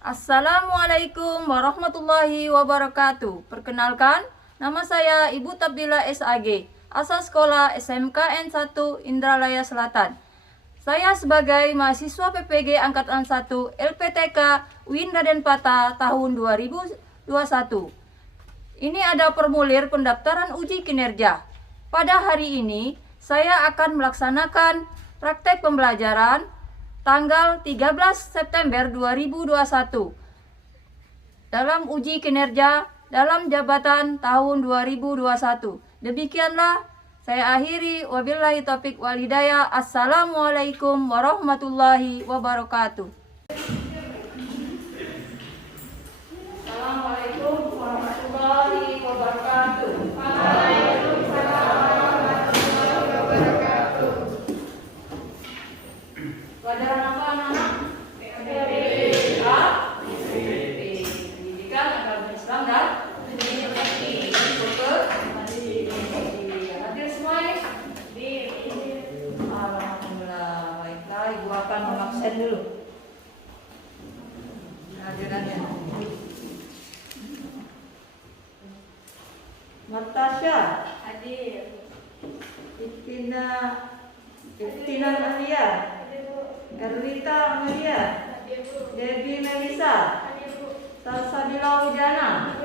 Assalamualaikum warahmatullahi wabarakatuh. Perkenalkan, nama saya Ibu Tabdila SAG, asal sekolah SMKN 1 Indralaya Selatan. Saya sebagai mahasiswa PPG Angkatan 1 LPTK UIN Raden Patah tahun 2021. Ini ada formulir pendaftaran uji kinerja. Pada hari ini, saya akan melaksanakan praktek pembelajaran tanggal 13 September 2021 dalam uji kinerja dalam jabatan tahun 2021. Demikianlah saya akhiri, wabillahi taufiq wal hidayah. Assalamualaikum warahmatullahi wabarakatuh. Assalamualaikum warahmatullahi wabarakatuh. Pelajaran apa anak-anak? PPG. Pendidikan Agama Islam dan Demokrasi. Hadir semua ini? Alhamdulillah. Baiklah, Ibu akan mengabsen dulu hadirannya. Natasha hadir. Iptina Alia. Erlita Amelia, Debbie Melisa, Salsabila Wijana,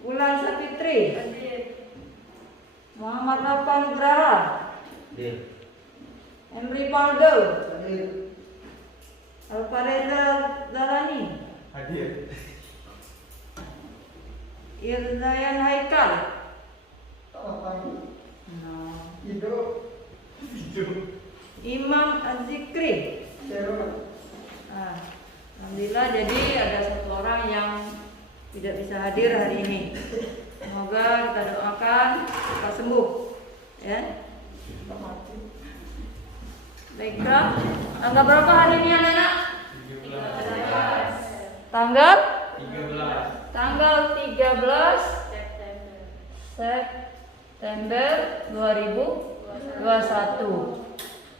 Wulan Sapitri, Muhammad Rafa Nugraha, Emri Paldo, Alfareza Darani, Irzayan Haikal, Imam Az-Zikri. Alhamdulillah, jadi ada satu orang yang tidak bisa hadir hari ini. Semoga kita doakan cepat sembuh, ya. Baiklah, tanggal berapa hari ini anak-anak? 13. Tanggal 13 September 2021.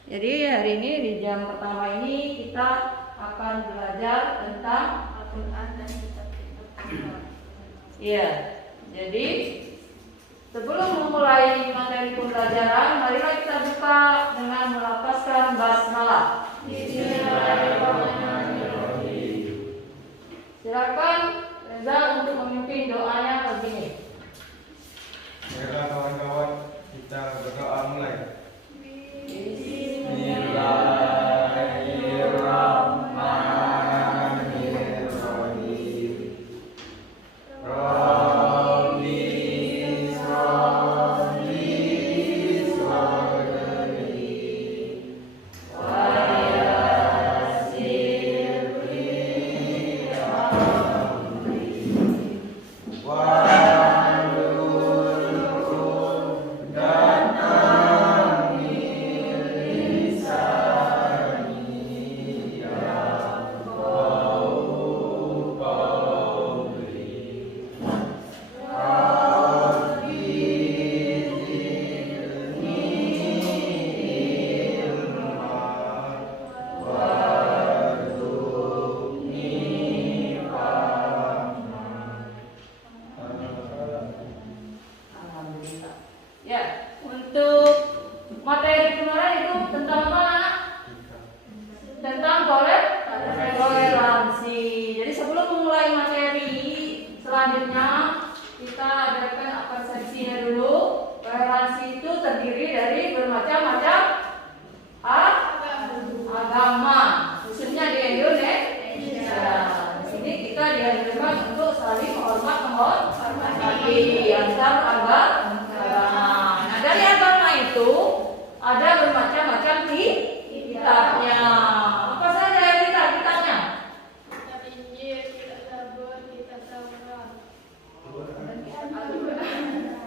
Jadi hari ini di jam pertama ini kita akan belajar tentang Al-Quran dan kitab-kitab. Iya. Jadi sebelum memulai materi pembelajaran, marilah kita buka dengan melafazkan basmalah. Bismillahirrahmanirrahim. Silakan Reza untuk memimpin doanya begini. Baiklah kawan-kawan, kita berdoa mulai.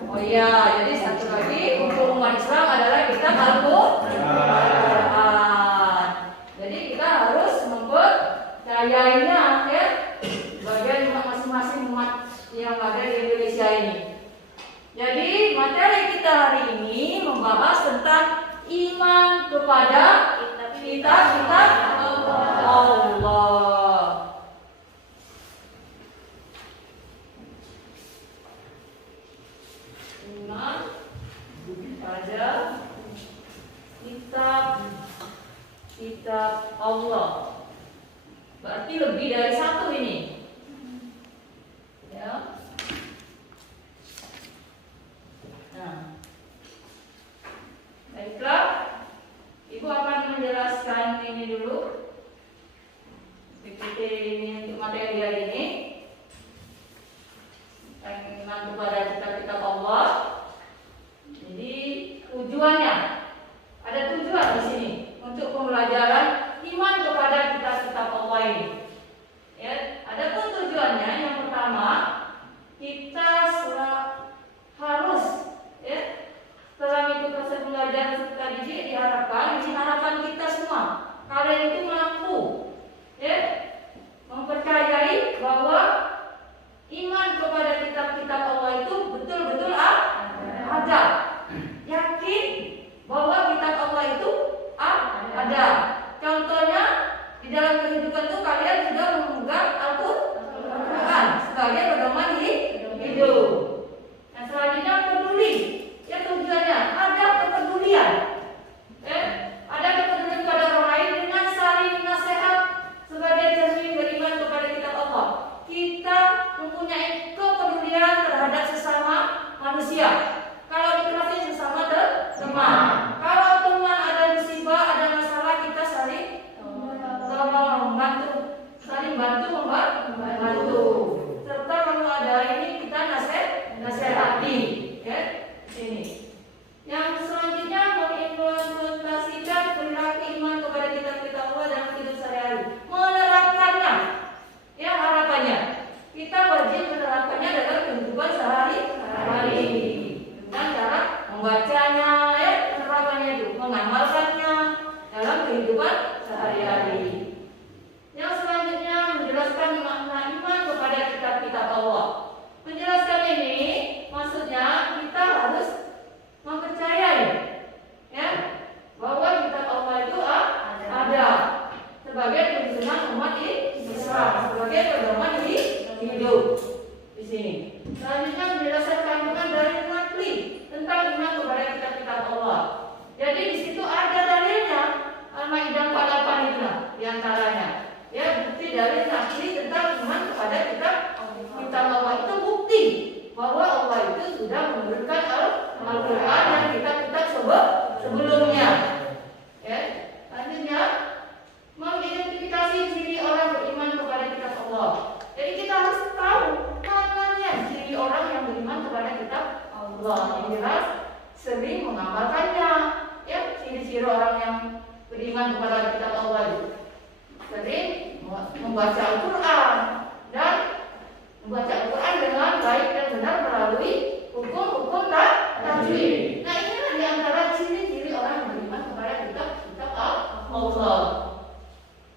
Oh iya, jadi satu lagi untuk umat Islam adalah kitab Al-Quran. Jadi kita harus mempercayainya, ya, bagian masing-masing umat yang ada di Indonesia ini. Jadi materi kita hari ini membahas tentang iman kepada kitab-kitab Allah. Berarti lebih dari satu ini. Ya. Nah, baiklah, Ibu akan menjelaskan ini dulu. PPT ini untuk materi hari ini. Iman kepada kitab-kitab Allah. Jadi tujuannya ada tujuan di sini untuk pembelajaran iman kepada kitab-kitab Allah ini. Ya, ada pun tujuannya yang pertama kita harus ya setelah itu proses pembelajaran tadi diharapkan ini harapan kita semua kalian itu mampu ya mempercayai bahwa iman kepada kitab-kitab Allah itu betul-betul ada. Yakin bahwa kitab Allah itu ada. Contohnya di dalam kehidupan itu kalian sudah memegang Al-Quran sebagai pedoman hidup. Nah, selanjutnya peduli. Ya tujuannya ada kepedulian. Ada kepedulian pada orang lain dengan saling nasihat sebagai cermin beriman kepada kitab Allah. Kita mempunyai kepedulian terhadap sesama manusia. Kalau dikasih sesama teman. Kalau teman ada musibah, ada masalah, kita saling membantu, saling membantu. Serta kalau ada ini kita nasihati, ya sini. Yang selanjutnya mengimplementasikan perilaku iman kepada kitab-kitab Allah dalam hidup sehari-hari, menerapkannya. Ya harapannya kita wajib menerapkannya dalam kehidupan sehari-hari dengan cara membacanya, ya penerapannya itu, mengamalkannya dalam kehidupan sehari-hari. Yang selanjutnya menjelaskan makna iman kepada kitab-kitab Allah. Menjelaskan ini maksudnya kita harus mempercayai ya bahwa kitab Allah itu ada sebagai tuntunan umat Islam, sebagai pedoman hidup di sini. Selanjutnya menjelaskan kandungan dari nakli tentang iman kepada kitab-kitab Allah. Jadi di situ ada dalilnya, Al-Maidah 48 itu diantaranya. Ya bukti dari nakli tentang iman kepada kitab Allah itu bukti bahwa Allah itu sudah menurunkan Al-Quran dan kitab-kitab sebelumnya. Ya, selanjutnya mengidentifikasi ciri orang beriman kepada kitab Allah. Jadi kita harus tahu mananya ciri orang yang beriman kepada kitab Allah. Yang jelas sering mengamalkannya. Ya, ciri-ciri orang yang beriman kepada kitab Allah itu sering membaca Al-Quran dan membaca Al-Quran dengan baik dan benar melalui hukum-hukum tajwid. Nah, inilah diantara ciri-ciri orang yang beriman kepada kitab-kitab Allah.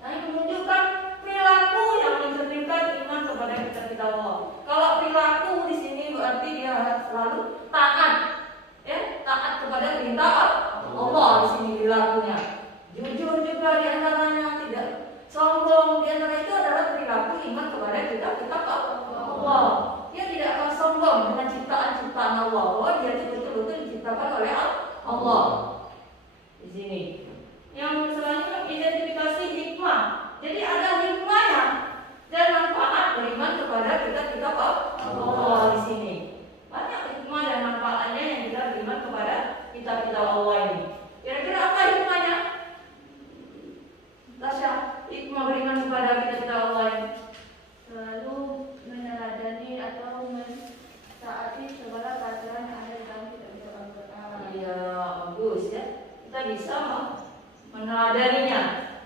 Nah, ini menunjukkan perilaku yang mencerminkan iman kepada kitab-kitab Allah. Kalau perilaku di sini berarti dia selalu taat, ya, taat kepada perintah Allah di sini perilakunya. Jujur juga diantaranya, tidak sombong. Diantara itu adalah perilaku iman kepada kitab-kitab Allah. Dia tidak akan sombong dengan ciptaan-ciptaan Allah. Oh, dia itu betul-betul diciptakan oleh Allah. Di sini. Yang selanjutnya identifikasi hikmah. Jadi ada hikmahnya dan manfaat beriman kepada kitab-kitab Allah di sini. Banyak hikmah dan manfaatnya yang kita beriman kepada kitab-kitab Allah ini. Kira-kira apa hikmahnya? Tasya, hikmah beriman kepada kitab-kitab Allah ini. Selalu meneladani atau mentaati segala peraturan yang ada di dalam kitab-kitab Al-Quran. Iya, bagus ya. Kita bisa meneladaninya,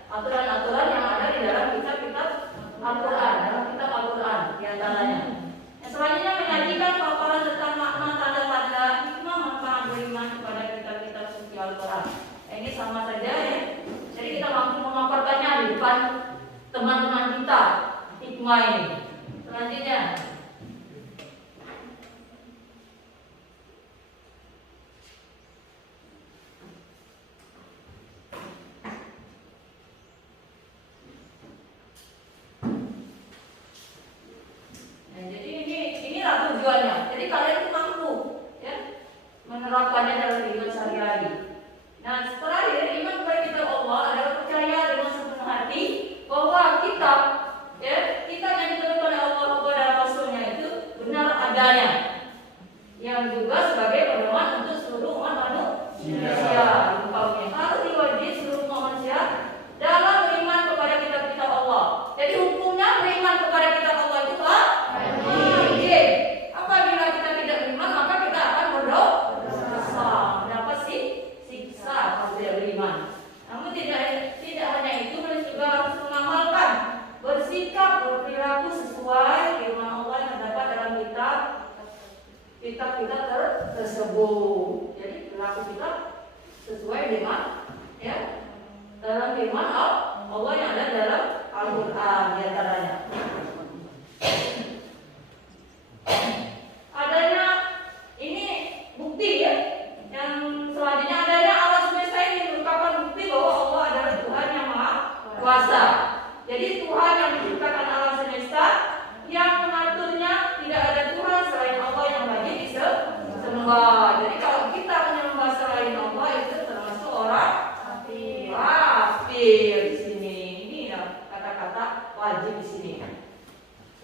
aturan-aturan yang ada di dalam kitab-kitab Al-Quran, dalam kitab Al-Quran diantaranya. Yang selanjutnya menyajikan paparan tentang makna tanda-tanda hikmah manfaat beriman kepada kitab-kitab suci Al-Quran. Ini sama saja ya. Jadi kita mampu memaparkannya di depan teman-teman kita hikmah ini. Selanjutnya tujuannya. Jadi kalian itu mampu ya menerapkannya dalam kehidupan sehari-hari. Nah, terakhir iman kepada kitab Allah adalah percaya dengan sepenuh hati bahwa kitab kitab kita tersebut. Jadi perilaku kita sesuai dengan dalam firman Allah yang ada dalam Al-Quran diantaranya. Adanya ini bukti yang selanjutnya adanya alam semesta ini merupakan bukti bahwa Allah adalah Tuhan yang Maha Kuasa. Jadi Tuhan yang menciptakan alam semesta, yang mengaturnya, tidak ada Tuhan selain Allah yang wajib disembah. Jadi kalau kita menyembah selain Allah itu termasuk orang kafir di sini. Ini kata-kata wajib di sini.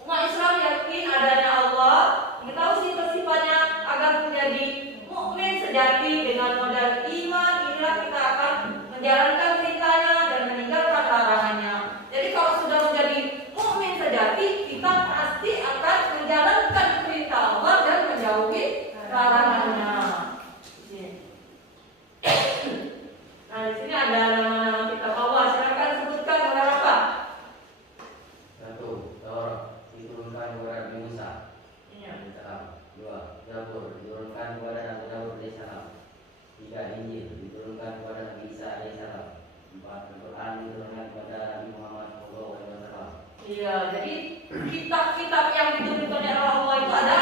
Umat Islam yakin adanya Allah, mengetahui sifat-sifatnya agar menjadi mukmin sejati dengan modal iman. Inilah kita akan menjalankan perintahnya dan meninggalkan larangannya. Jadi kalau sudah menjadi mukmin sejati, kita pasti akan menjalankan perintah Allah dan menjauhi larangannya. Nah, di sini ada nama-nama kitab Allah. Silakan sebutkan beberapa. 1. Taurat diturunkan kepada Nabi Musa Iya. alaihissalam. 2. Zabur diturunkan kepada Nabi Daud alaihissalam. 3. Injil diturunkan kepada Nabi Isa alaihissalam. 4. Al-Quran diturunkan kepada Nabi Muhammad sallallahu alaihi wasallam. Iya, jadi kitab-kitab yang diturunkan oleh Allah itu ada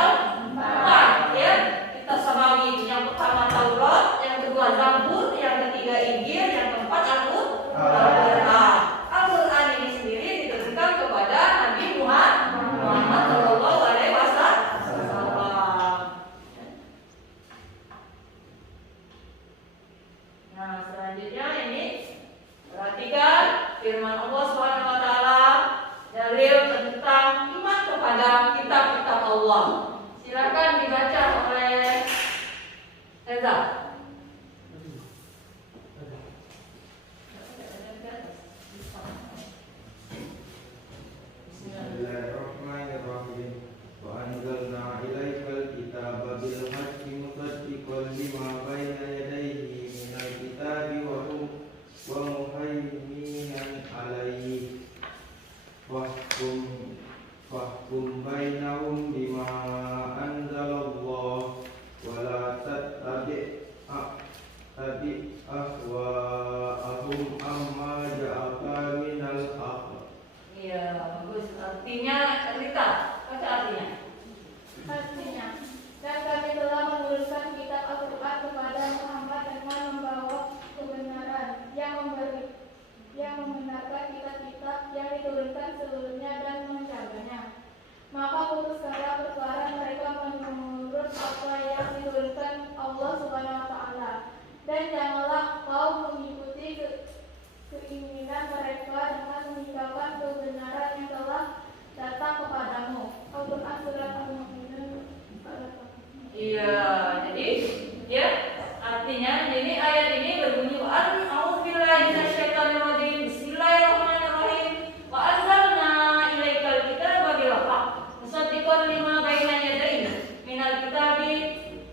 4 ya. Kita samawi. Yang pertama Taurat, yang kedua Zabur, yang ketiga Injil, yang keempat Al-Quran. Al-Quran ini sendiri diturunkan kepada Nabi Muhammad sallallahu alaihi wasallam. Nah, selanjutnya ini perhatikan firman Allah Subhanahu wa taala, dalil tentang iman kepada kitab-kitab Allah. Silakan dibaca oleh Reza. Bismillahirrahmanirrahim. Wa anzalna ilaikal kitaba bil haqqi musaddiqan lima baina yadayhi minal kitabi wa muhaiminan alaihi. Fahkum bainahum bima anzalallah wa la tattabi' ahwa'ahum amma ja'aka minal haqq. Iya, bagus. Artinya Rita, baca artinya. Artinya, dan kami telah menurunkan kitab Al-Quran kepada Muhammad dengan membawa kebenaran yang membenarkan kitab-kitab yang diturunkan sebelumnya dan menjaganya. Maka putuskanlah perkara mereka menurut apa yang diturunkan Allah Subhanahu wa taala. Dan janganlah kau mengikuti keinginan mereka dengan meninggalkan kebenaran yang telah datang kepadamu. Al-Quran surat Al-Mu'minun. Iya, jadi ya artinya ini ayat ini berbunyi a'udzubillahi minasyaitonirrajim. Bismillahirrahmanirrahim. Wa anzalna ilaikal kitaba bil haqq musaddiqan lima baina yadayhi minal kitabi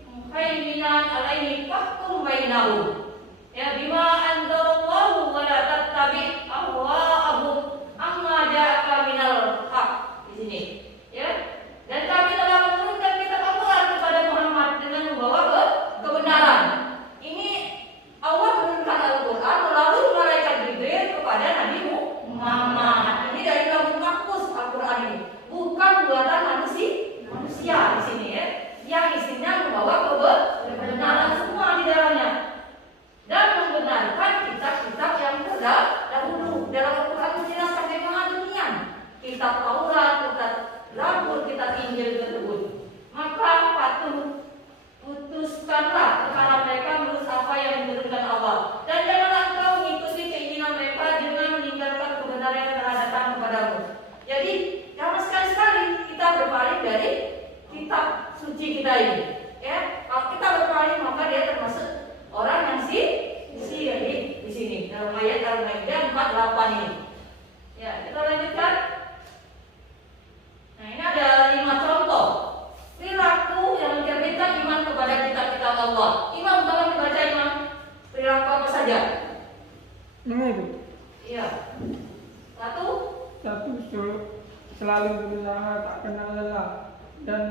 muhaiminan alaihi fahkum bainahum. Ya bima anzalallahu wa la tattabi' ahwa'ahum amma ja'aka minal haqq. Di sini ya. Dan kami telah menurunkan kitab Al-Quran kepada Muhammad dengan membawa kebenaran. Ini Allah menurunkan Al-Quran melalui malaikat Jibril kepada Nabi Muhammad. Ini dari Lauhul Mahfuz Al-Quran ini, bukan buatan manusia di sini ya. Yang isinya membawa kebenaran semua di dalamnya dan membenarkan kitab-kitab yang terdahulu. Dalam Al-Quran menjelaskan bagaimana demikian. Kitab Taurat, kitab Zabur, kitab Injil tersebut. Maka putuskanlah perkara mereka menurut apa yang diturunkan Allah. Dan janganlah engkau mengikuti keinginan mereka dengan meninggalkan kebenaran yang telah datang kepadamu. Jadi jangan sekali-sekali kita berpaling dari kitab suci kita ini. Ya, kalau kita berpaling maka dia termasuk orang yang di sini dalam ayat Al-Maidah 48 ini. Ya, kita lanjutkan. Nah, ini ada 5 contoh perilaku yang mencerminkan iman kepada kitab-kitab Allah. Imam, tolong dibaca Imam. Perilaku apa saja? Itu. Iya. Satu, Satu, selalu berusaha tak kenal lelah dan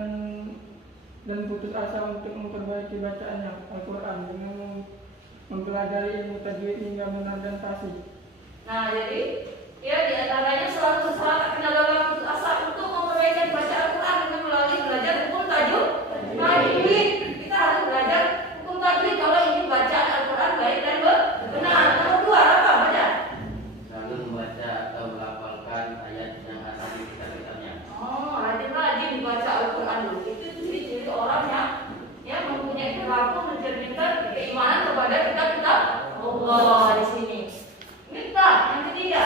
dan putus asa untuk memperbaiki bacaannya Al-Quran dengan mempelajari ilmu tajwid hingga benar dan fasih. Nah, jadi ya di antaranya selalu saat kena dalam putus asa untuk memperbaiki bacaan Al-Quran dengan melalui belajar hukum tajwid. Kita harus belajar hukum tajwid kalau ingin baca Al-Quran baik dan benar. Nomor 2 apa baca? Selalu membaca atau melafalkan ayat yang ada di kitab-kitabnya. Oh, rajin-rajin dibaca Al-Quran dulu. Itu ciri-ciri orang yang mempunyai perilaku mencerminkan keimanan kepada kitab-kitab Allah di sini. Kita yang ketiga.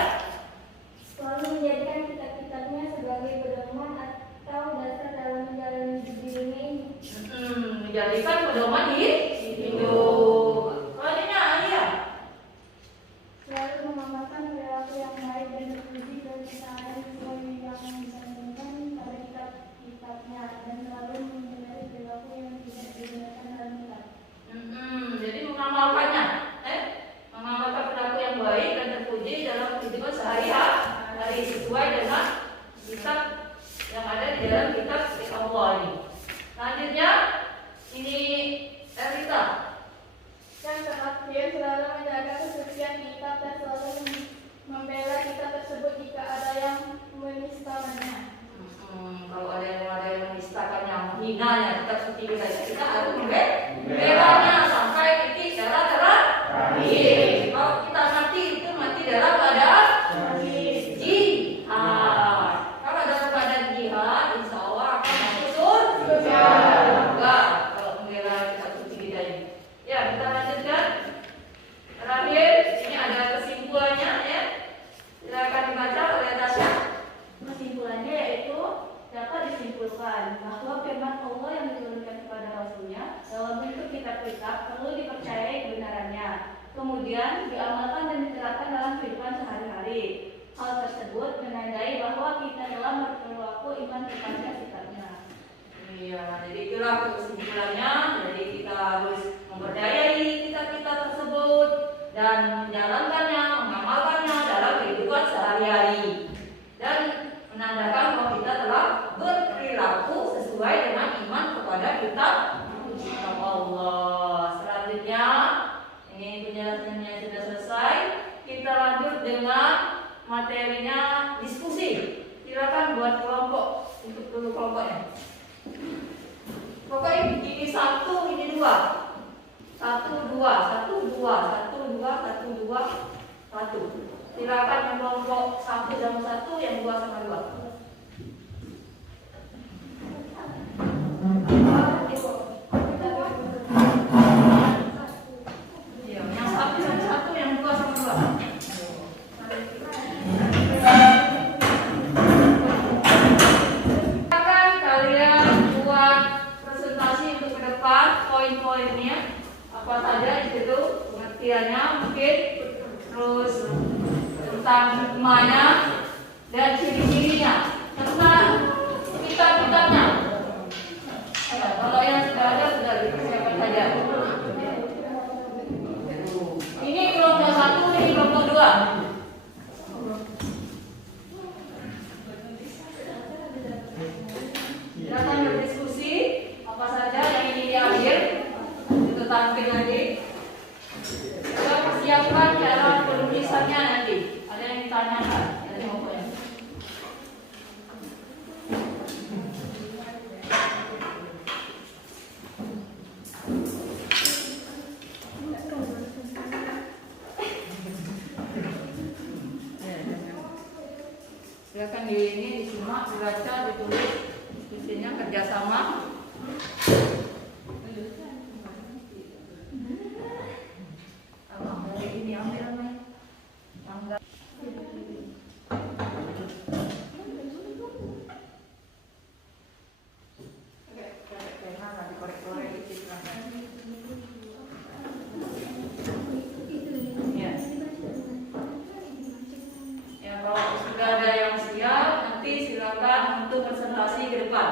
Selalu menjadikan kitab-kitabnya sebagai pedoman atau dasar dalam menjalani hidup di dunia ini. Menjadikan pedoman hidup. Selanjutnya, iya. Selalu mengamalkan perilaku yang baik dan terpuji dan kesalahan sesuai yang disandingkan pada kitab-kitabnya dan selalu menghindari perilaku yang tidak digunakan dalam kitab. Jadi mengamalkannya, mengamalkan perilaku yang baik dan terpuji dalam kehidupan sehari-hari sesuai dengan kitab yang ada di dalam kitab Allah ini. Selanjutnya, ini Elita. Yang terakhir, selalu menjaga kesucian kitab dan selalu membela kitab tersebut jika ada yang menistakannya. Kalau ada yang menistakannya, menghinanya kitab suci kita harus membelanya sampai titik darah terakhir. Kalau kita mati itu mati dalam keadaan jihad. Kalau dalam keadaan jihad, insya Allah akan masuk surga. Kalau membela kitab suci kita ini. Ya, kita lanjutkan. Terakhir, ini ada kesimpulannya ya. Silakan dibaca oleh Tasya. Kesimpulannya yaitu dapat disimpulkan bahwa firman Allah yang diturunkan kepada Rasulnya dalam bentuk kitab-kitab perlu dipercayai kebenarannya, kemudian diamalkan dan diterapkan dalam kehidupan sehari-hari. Hal tersebut menandai bahwa kita telah berperilaku iman kepada kitabnya. Iya, jadi itulah kesimpulannya. Jadi kita harus mempercayai kitab-kitab tersebut dan menjalankannya, mengamalkannya dalam kehidupan sehari-hari dan menandakan bahwa kita telah berperilaku sesuai dengan iman kepada kitab Allah. Selanjutnya, ini penjelasannya sudah selesai. Kita lanjut dengan materinya diskusi. Silakan buat kelompok untuk dulu kelompoknya. Pokoknya ini 1, ini 2. 1, 2, 1, 2, 1, 2, 1, 2, 1. Silakan yang kelompok 1 sama 1, yang 2 sama 2. Iya, yang 1 sama 1, yang 2 sama 2. Silakan kalian buat presentasi untuk ke depan, poin-poinnya apa saja di situ, pengertiannya mungkin, terus tentang hikmahnya dan ciri-cirinya, tentang kitab-kitabnya. Ya, kalau yang sudah ada sudah dipersiapkan saja. Ini kelompok 1, ini kelompok 2. Silakan berdiskusi apa saja yang ingin diambil itu tampil nanti. Kita persiapkan cara penulisannya nanti. Ada yang ditanyakan dari pokoknya. Silakan disimak, dibaca, ditulis. Isinya kerjasama. Dari ini ambil namanya. Ya, kalau sudah ada yang siap, nanti silakan untuk presentasi ke depan.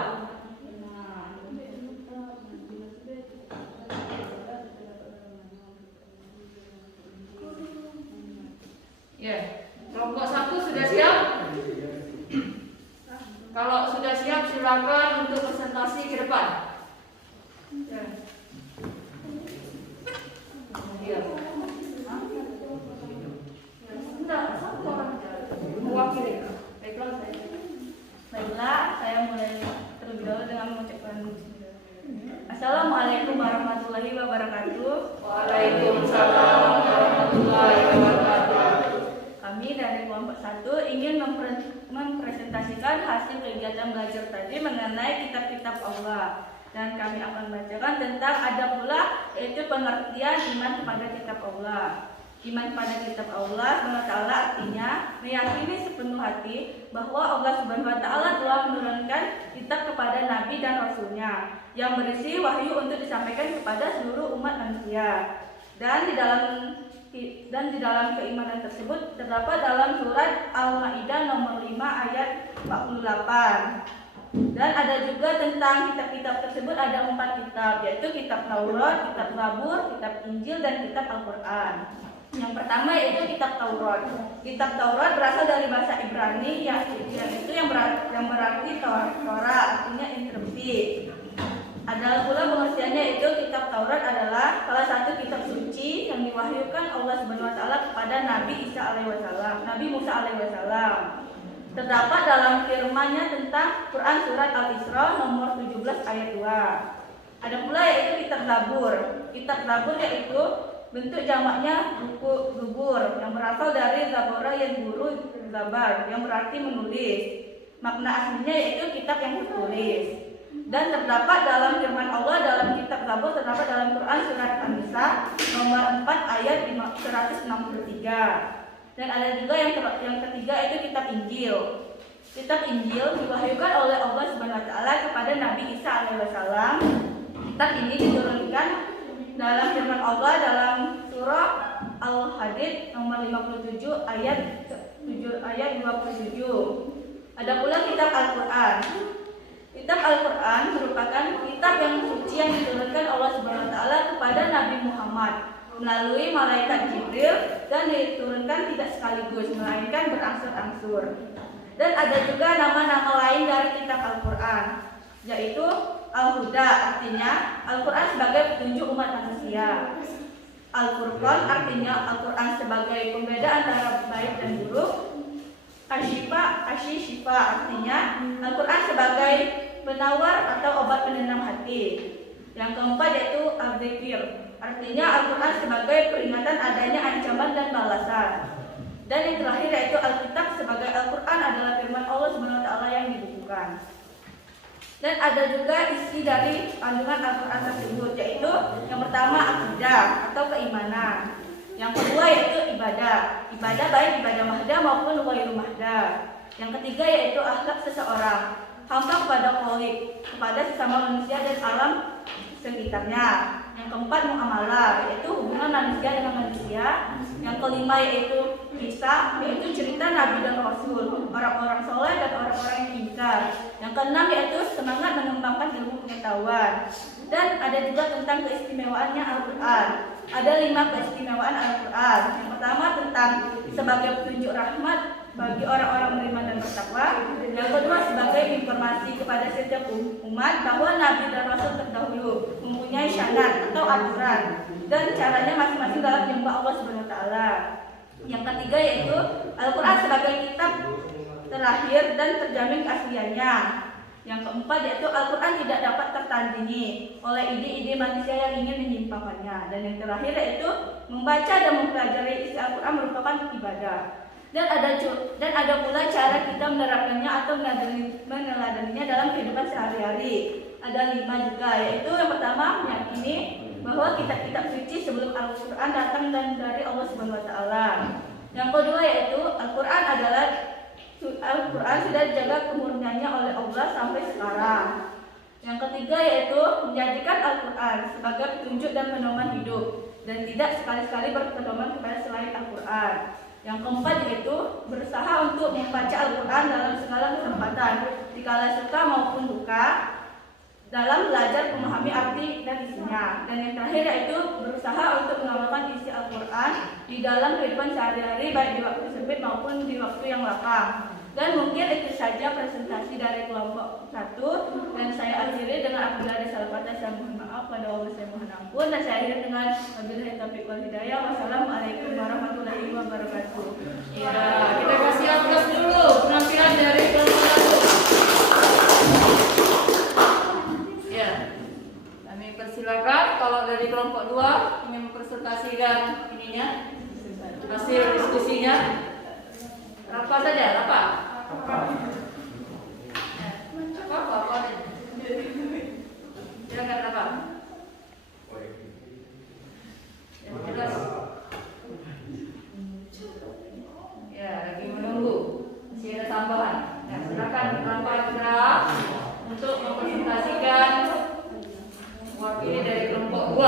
Ya, kelompok 1 sudah siap? Kalau sudah siap, silakan untuk presentasi ke depan. saya mulai terlebih dahulu dengan mengucapkan Assalamualaikum warahmatullahi wabarakatuh. Waalaikumsalam warahmatullahi wabarakatuh. Kami dari kelompok 1 ingin mempresentasikan hasil kegiatan belajar tadi mengenai kitab-kitab Allah. Dan kami akan bacakan tentang ada pula yaitu pengertian iman kepada kitab Allah. Iman kepada kitab Allah SWT artinya meyakini sepenuh hati bahwa Allah SWT telah menurunkan kitab kepada Nabi dan Rasulnya yang berisi wahyu untuk disampaikan kepada seluruh umat manusia. Dan di dalam keimanan tersebut terdapat dalam surat Al-Maidah nomor 5 ayat 48. Dan ada juga tentang kitab-kitab tersebut ada 4 kitab, yaitu kitab Taurat, kitab Zabur, kitab Injil, dan kitab Al-Quran. Yang pertama yaitu kitab Taurat. Kitab Taurat berasal dari bahasa Ibrani yang berarti Torah, artinya instruksi. Ada pula pengertiannya itu kitab Taurat adalah salah satu kitab suci yang diwahyukan Allah Subhanahu wa taala kepada Nabi Musa alaihi wasallam. Terdapat dalam firman-Nya tentang Quran surat Al-Isra nomor 17 ayat 2. Ada pula yaitu kitab Zabur. Kitab Zabur yaitu bentuk jamaknya buku Zubur yang berasal dari Zabora yang guru Zabar yang berarti menulis. Makna aslinya yaitu kitab yang tertulis. Dan terdapat dalam firman Allah dalam kitab Zabur terdapat dalam Quran surat An-Nisa nomor 4 ayat 163. Dan ada juga yang ketiga itu kitab Injil. Kitab Injil diwahyukan oleh Allah Subhanahu wa taala kepada Nabi Isa alaihi wasallam. Kitab ini diturunkan dalam firman Allah dalam surah Al-Hadid nomor 57 ayat 27. Ada pula kitab Al-Quran. Kitab Al-Quran merupakan kitab yang suci yang diturunkan Allah Subhanahu wa taala kepada Nabi Muhammad melalui malaikat Jibril dan diturunkan tidak sekaligus melainkan berangsur-angsur. Dan ada juga nama-nama lain dari kitab Al-Quran, yaitu Al-Huda, artinya Al-Quran sebagai petunjuk umat manusia. Al-Furqan artinya Al-Quran sebagai pembeda antara baik dan buruk. Asy-Syifa artinya Al-Quran sebagai penawar atau obat penenang hati. Yang keempat yaitu Al-Dzikir, artinya Al-Quran sebagai peringatan adanya ancaman dan balasan. Dan yang terakhir yaitu Alkitab sebagai Al-Quran adalah firman Allah Subhanahu wa taala yang dibukukan. Dan ada juga isi dari kandungan Al-Quran tersebut, yaitu yang pertama akidah atau keimanan. Yang kedua yaitu ibadah baik ibadah mahda maupun ghairu mahda. Yang ketiga yaitu akhlak seseorang, hamba kepada Khalik, kepada sesama manusia dan alam sekitarnya. Yang keempat muamalah, yaitu hubungan manusia dengan manusia. Yang kelima yaitu kisah, yaitu cerita Nabi dan Rasul, orang-orang soleh dan orang-orang yang ingkar. Yang keenam yaitu semangat mengembangkan ilmu pengetahuan. Dan ada juga tentang keistimewaannya Al-Quran. Ada 5 keistimewaan Al-Quran. Yang pertama tentang sebagai petunjuk rahmat bagi orang-orang beriman dan bertakwa. Yang kedua sebagai informasi kepada setiap umat bahwa Nabi dan Rasul terdahulu mempunyai syariat atau aturan dan caranya masing-masing dalam menyembah Allah Subhanahu wa taala. Yang ketiga yaitu Al-Quran sebagai kitab terakhir dan terjamin keasliannya. Yang keempat yaitu Al-Quran tidak dapat tertandingi oleh ide-ide manusia yang ingin menyimpangkannya. Dan yang terakhir yaitu membaca dan mempelajari isi Al-Quran merupakan ibadah. Dan ada pula cara kita menerapkannya atau meneladaninya dalam kehidupan sehari-hari. Ada 5 juga, yaitu yang pertama meyakini bahwa kitab-kitab suci sebelum Al-Quran datang dan dari Allah Subhanahu wa taala. Yang kedua yaitu Al-Quran sudah dijaga kemurniannya oleh Allah sampai sekarang. Yang ketiga yaitu menjadikan Al-Quran sebagai petunjuk dan pedoman hidup dan tidak sekali-sekali berpedoman kepada selain Al-Quran. Yang keempat yaitu berusaha untuk membaca Al-Quran dalam segala kesempatan, dikala suka maupun duka, dalam belajar memahami arti dan isinya. Dan yang terakhir yaitu berusaha untuk mengamalkan isi Al-Quran di dalam kehidupan sehari-hari baik di waktu sempit maupun di waktu yang lapang. Dan mungkin itu saja presentasi dari kelompok 1 dan saya akhiri dengan apabila ada salah kata saya mohon maaf, pada Allah saya mohon ampun, dan saya akhiri dengan wabillahi taufiq wal hidayah. Wassalamualaikum warahmatullahi wabarakatuh. Ya, kita kasih aplaus dulu penampilan dari kelompok 1. kelompok 2 ingin mempresentasikan ininya, hasil diskusinya. Apa saja? Apa? Apa? Silakan apa? Yang jelas. Ya, lagi menunggu. Masih ada tambahan. Ya, silakan Bapak Indra untuk mempresentasikan wakili dari kelompok 2.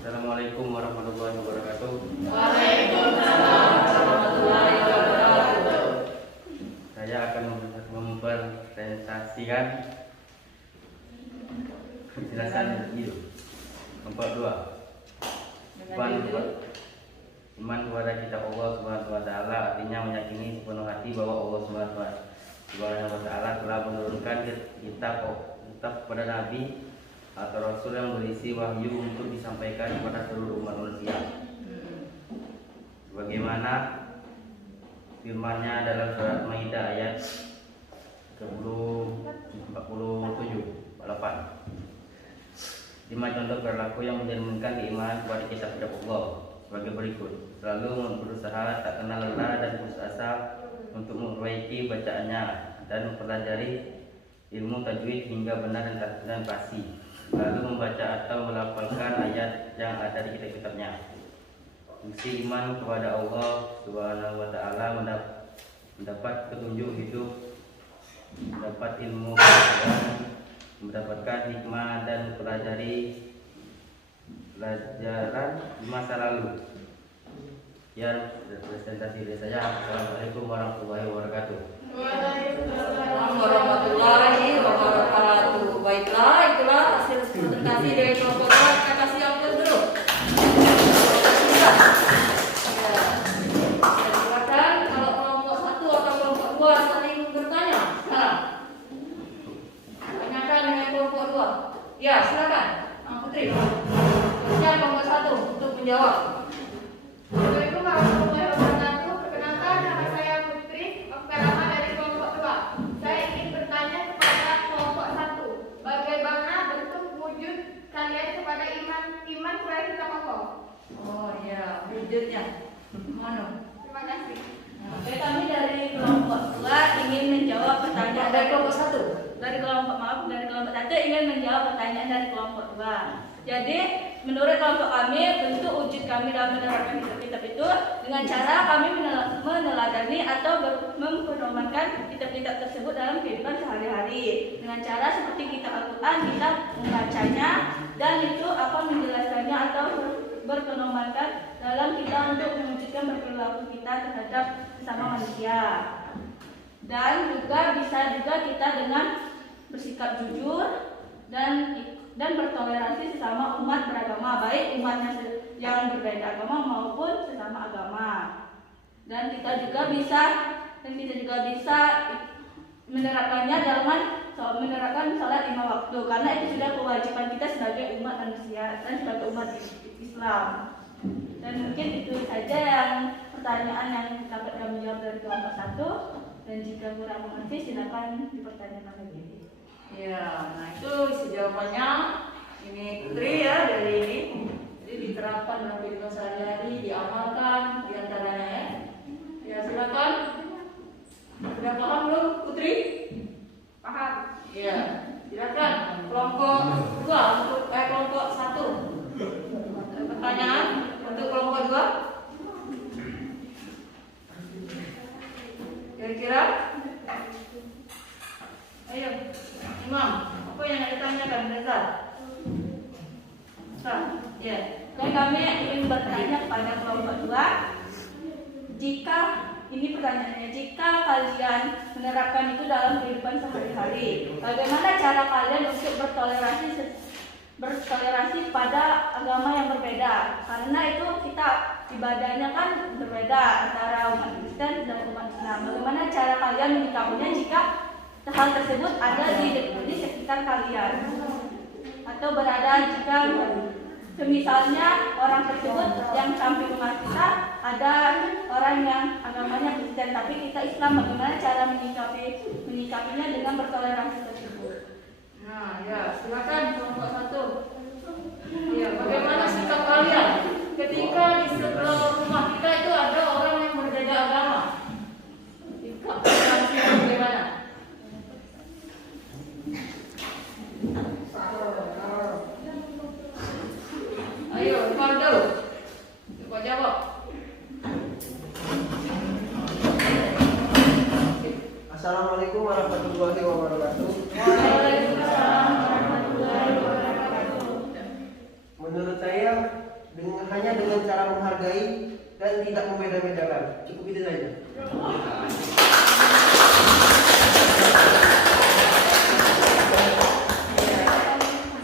Assalamualaikum warahmatullahi wabarakatuh. Waalaikumsalam warahmatullahi wabarakatuh. Saya akan mempresentasikan penjelasan hidup kelompok 2. Iman kepada kitab Allah Subhanahu wa taala artinya meyakini sepenuh hati bahwa Allah Subhanahu wa taala telah menurunkan kitab kepada nabi atau rasul yang berisi wahyu untuk disampaikan kepada seluruh umat manusia. Bagaimana firman-Nya dalam surat Maidah ayat 47 48. 5 contoh perilaku yang mencerminkan keimanan kepada kitab Allah sebagai berikut: selalu berusaha, tak kenal lelah dan putus asa untuk memperbaiki bacaannya dan mempelajari ilmu tajwid hingga benar dan pasti, lalu membaca atau melafalkan ayat yang ada di kitab-kitabnya. Fungsi iman kepada Allah Subhanahu wa taala mendapat petunjuk hidup, mendapat ilmu dan mendapatkan hikmah dan mempelajari pelajaran di masa lalu. Ya, presentasi dari saya. Assalamualaikum warahmatullahi wabarakatuh. Waalaikumsalam warahmatullahi wabarakatuh. Baiklah, itulah hasil presentasi dari kelompok 2. Kita kasih amplop dulu. Ya, silakan kalau kelompok 1 atau kelompok 2 saling bertanya. Tanyakan dengan kelompok 2. Ya, silakan. Putri. Silakan kelompok 1 untuk menjawab. Assalamualaikum warahmatullahi wabarakatuh. Perkenalkan, nama saya Putri Oktarama dari kelompok 2. Saya ingin bertanya kepada kelompok 1. Bagaimana bentuk wujud kalian kepada iman kepada kitab Allah? Oh ya, wujudnya. Mana? Terima kasih. Oke, kami dari kelompok 2 ingin menjawab pertanyaan Dari kelompok 1. dari kelompok 1 ingin menjawab pertanyaan dari kelompok 2. Jadi, menurut kelompok kami, bentuk wujud kami dalam menerapkan kitab-kitab itu dengan cara kami meneladani atau mempedomankan kitab-kitab tersebut dalam kehidupan sehari-hari. Dengan cara seperti kitab Al-Quran, kita membacanya dan itu akan menjelaskannya atau berpedomankan dalam kita untuk mewujudkan berperilaku kita terhadap sesama manusia. Dan juga bisa juga kita dengan bersikap jujur dan bertoleransi sesama umat beragama, baik umatnya yang berbeda agama maupun sesama agama. Dan kita juga bisa menerapkannya dengan menerapkan sholat 5 waktu, karena itu sudah kewajiban kita sebagai umat manusia dan sebagai umat Islam. Dan mungkin itu saja yang pertanyaan yang dapat kami jawab dari kelompok 1. Dan jika kurang mengerti silakan dipertanyakan lagi. Ya, nah itu isi jawabannya. Ini Putri ya dari ini. Jadi diterapkan dalam kehidupan sehari-hari, diamalkan diantaranya ya. Ya silakan. Sudah paham belum Putri? Paham. Ya, silakan kelompok 2 untuk kelompok 1. Pertanyaan untuk kelompok 2. Kira-kira? Ayo, Imam, apa yang ada tanyakan Reza? Ya, dan kami ingin bertanya kepada kelompok 2. Jika ini pertanyaannya, jika kalian menerapkan itu dalam kehidupan sehari-hari, bagaimana cara kalian untuk bertoleransi pada agama yang berbeda? Karena itu kita ibadahnya kan berbeda antara umat Kristen dan umat Islam. Bagaimana cara kalian menyikapinya jika hal tersebut ada di sekitar kalian? Atau berada jika misalnya orang tersebut yang samping rumah kita ada orang orang yang agamanya Kristen, tapi kita Islam, bagaimana cara menyikapinya dengan bertoleransi tersebut. Nah, ya, silakan kelompok 1. Ya, bagaimana sikap kalian ketika di sebelah rumah kita itu ada orang yang berbeda agama? Sikap kalian bagaimana? Ayo, Rivaldo, coba jawab. Assalamualaikum warahmatullahi wabarakatuh. Waalaikumsalam warahmatullahi wabarakatuh. Menurut saya hanya dengan cara menghargai dan tidak membeda-bedakan. Cukup itu saja.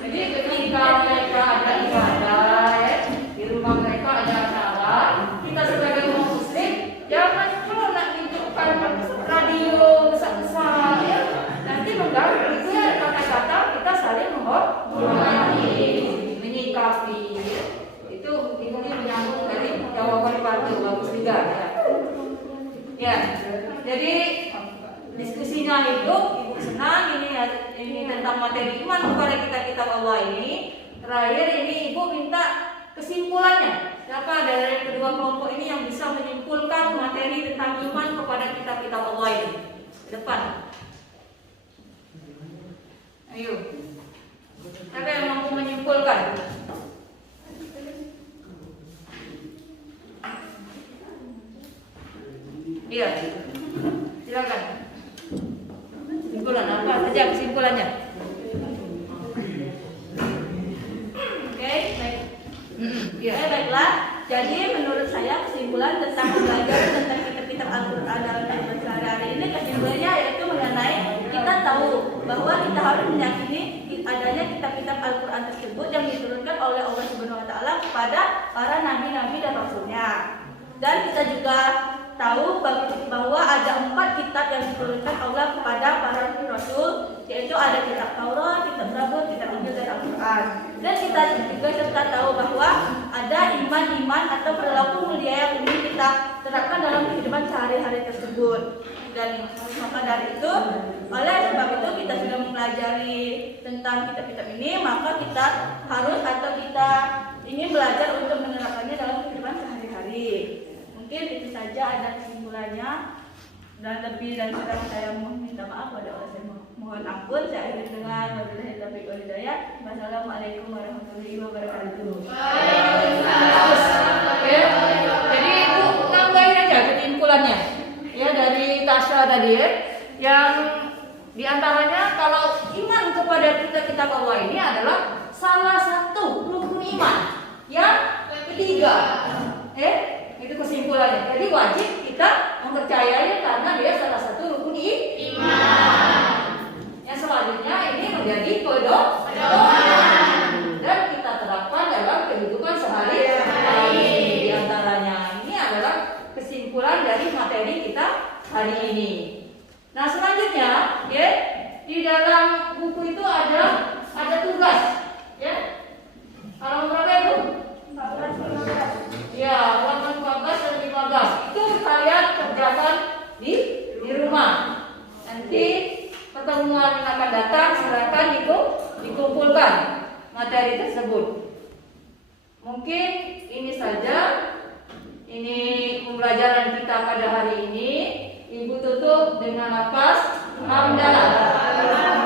Jadi ketika mereka ada ibadah, ya, di rumah mereka ada acara, kita sebagai umat muslim jangan perlu nak hidupkan radio besar-besar, ya. Nanti mengganggu itu ya kata-kata kita saling menghormati, menyikapi. Ya. Itu ini menyambung dari jawaban Rivaldo, bagus juga ya. Ya, jadi diskusinya hidup, ibu senang ini tentang materi iman kepada kita Allah ini. Terakhir ini ibu minta kesimpulannya. Siapa dari kedua kelompok ini yang bisa menyimpulkan materi tentang iman kepada kita Allah ini? Depan. Ayo. Siapa yang mampu menyimpulkan? Iya. Silakan. Kesimpulan apa saja kesimpulannya? Oke, baik. Iya. Baiklah. Jadi menurut saya kesimpulan tentang belajar tentang kitab Al-Quran dalam kehidupan sehari-hari ini kesimpulannya yaitu mengenai kita tahu bahwa kita harus meyakini adanya kitab-kitab Al-Quran tersebut yang diturunkan oleh Allah Subhanahu Wa Taala kepada para nabi-nabi dan rasulnya. Dan kita juga tahu bahwa ada 4 kitab yang diturunkan Allah kepada para rasul, yaitu ada kitab Taurat, kitab Zabur, kitab Injil dan Al-Quran. Dan kita juga serta tahu bahwa ada iman-iman atau perilaku mulia yang ingin kita terapkan dalam kehidupan sehari-hari tersebut. Dan maka dari itu, oleh sebab itu kita sudah mempelajari tentang kitab-kitab ini, maka kita harus atau kita ingin belajar untuk menerapkannya dalam kehidupan sehari-hari. Mungkin itu saja ada kesimpulannya, dan lebih dan kurang saya minta maaf pada Allah, saya mohon ampun. Saya akhiri dengan wabillahi taufiq wal hidayah. Wassalamualaikum warahmatullahi wabarakatuh. Oke. Jadi ibu nambahin aja kesimpulannya. Ya dari Tasya tadi ya, yang diantaranya kalau iman kepada kita Allah ini adalah salah satu rukun iman yang ketiga. Itu kesimpulannya. Jadi wajib kita mempercayai karena dia salah satu rukun iman. Yang selanjutnya ini menjadi pedoman dan kita terapkan dalam kehidupan sehari-hari. Di antaranya ini adalah kesimpulan dari materi kita hari ini. Nah selanjutnya, ya di dalam buku itu ada tugas, ya. Halaman berapa itu? 14, 15. Ya, halaman 14 dan 15 itu kalian kerjakan di rumah. Nanti pertemuan yang akan datang silakan dikumpulkan materi tersebut. Mungkin ini saja. Ini pembelajaran kita pada hari ini. Ibu tutup dengan lafaz hamdalah.